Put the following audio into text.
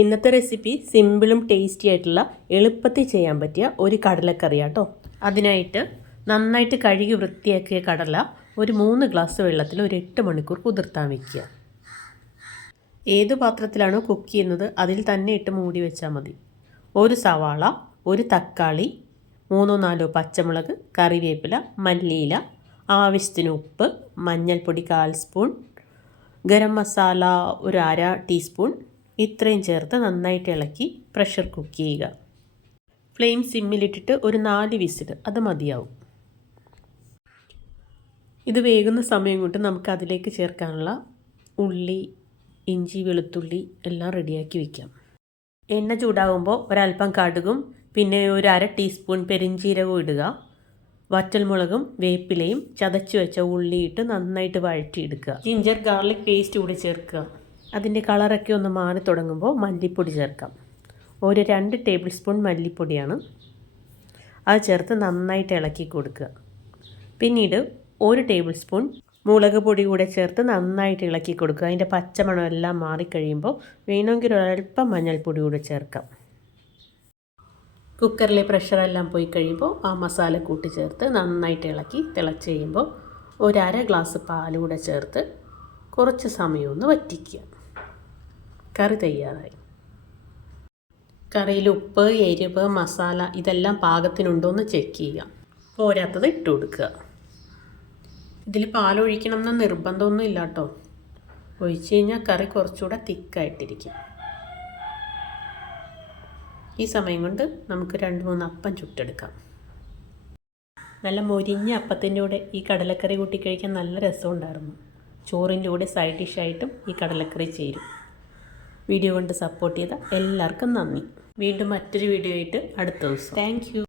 ഇന്നത്തെ recipe സിമ്പിളും tasty ആയിട്ടുള്ള എളുപ്പത്തിൽ ചെയ്യാൻ പറ്റിയ ഒരു കടലക്കറിയാട്ടോ. അതിനായിട്ട് നന്നായിട്ട് കഴുകി വൃത്തിയാക്കിയ കടല ഒരു മൂന്ന് ഗ്ലാസ് വെള്ളത്തിൽ ഒരു എട്ട് മണിക്കൂർ കുതിർത്താൻ വയ്ക്കുക ഏത് പാത്രത്തിലാണോ കുക്ക് ചെയ്യുന്നത് അതിൽ തന്നെ ഇട്ട് മൂടി വെച്ചാൽ മതി. ഒരു സവാള ഒരു തക്കാളി മൂന്നോ നാലോ പച്ചമുളക് കറിവേപ്പില മല്ലിയില ആവശ്യത്തിന് ഉപ്പ് മഞ്ഞൾപ്പൊടി കാൽ സ്പൂൺ ഗരം മസാല ഒരു അര ടീസ്പൂൺ ഇത്രയും ചേർത്ത് നന്നായിട്ട് ഇളക്കി പ്രഷർ കുക്ക് ചെയ്യുക. ഫ്ലെയിം സിമ്മിലിട്ടിട്ട് ഒരു നാല് വിസിൽ അത് മതിയാവും. ഇത് വേകുന്ന സമയം കൊണ്ട് നമുക്ക് അതിലേക്ക് ചേർക്കാനുള്ള ഉള്ളി ഇഞ്ചി വെളുത്തുള്ളി എല്ലാം റെഡിയാക്കി വയ്ക്കാം എണ്ണ ചൂടാകുമ്പോൾ ഒരല്പം കടുകും പിന്നെ ഒരു അര ടീസ്പൂൺ പെരിഞ്ചീരകവും ഇടുക. വറ്റൽമുളകും വേപ്പിലയും ചതച്ചു വെച്ച ഉള്ളിയിട്ട് നന്നായിട്ട് വഴറ്റിയെടുക്കുക. ജിഞ്ചർ ഗാർലിക് പേസ്റ്റ് കൂടി ചേർക്കുക. അതിന്റെ കളറൊക്കെ ഒന്ന് മാറി തുടങ്ങുമ്പോൾ മല്ലിപ്പൊടി ചേർക്കാം. ഒരു രണ്ട് ടേബിൾ സ്പൂൺ മല്ലിപ്പൊടിയാണ്. അത് ചേർത്ത് നന്നായിട്ട് ഇളക്കി കൊടുക്കുക. പിന്നീട് ഒരു ടേബിൾ സ്പൂൺ മുളക് പൊടി കൂടെ ചേർത്ത് നന്നായിട്ട് ഇളക്കി കൊടുക്കുക. അതിന്റെ പച്ചമണം എല്ലാം മാറിക്കഴിയുമ്പോൾ വേണമെങ്കിൽ ഒരൽപ്പം മഞ്ഞൾപ്പൊടി കൂടെ ചേർക്കാം. കുക്കറിലെ പ്രഷറെല്ലാം പോയി കഴിയുമ്പോൾ ആ മസാല കൂട്ടി ചേർത്ത് നന്നായിട്ട് ഇളക്കി തിളച്ച് കഴിയുമ്പോൾ ഒരര ഗ്ലാസ് പാൽ കൂടെ ചേർത്ത് കുറച്ച് സമയം ഒന്ന് വറ്റിക്കുക. കറി തയ്യാറായി. കറിയിൽ ഉപ്പ് എരിവ് മസാല ഇതെല്ലാം പാകത്തിനുണ്ടോ എന്ന് ചെക്ക് ചെയ്യുക. പോരാത്തത് ഇട്ട് കൊടുക്കുക. ഇതിൽ പാലൊഴിക്കണം എന്ന് നിർബന്ധമൊന്നും ഇല്ല കേട്ടോ. ഒഴിച്ചു കഴിഞ്ഞാൽ കറി കുറച്ചുകൂടെ തിക്കായിട്ടിരിക്കും. ഈ സമയം കൊണ്ട് നമുക്ക് രണ്ട് മൂന്ന് അപ്പം ചുട്ടെടുക്കാം. നല്ല മൊരിഞ്ഞ അപ്പത്തിന്റെ കൂടെ ഈ കടലക്കറി കൂട്ടി കഴിക്കാൻ നല്ല രസമുണ്ടായിരുന്നു. ചോറിന്റെ കൂടെ സൈഡ് ഡിഷായിട്ടും ഈ കടലക്കറി ചേരും. വീഡിയോ കൊണ്ട് സപ്പോർട്ട് ചെയ്ത എല്ലാവർക്കും നന്ദി. വീണ്ടും മറ്റൊരു വീഡിയോ ആയിട്ട് അടുത്ത ദിവസം. താങ്ക്